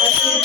Thank you.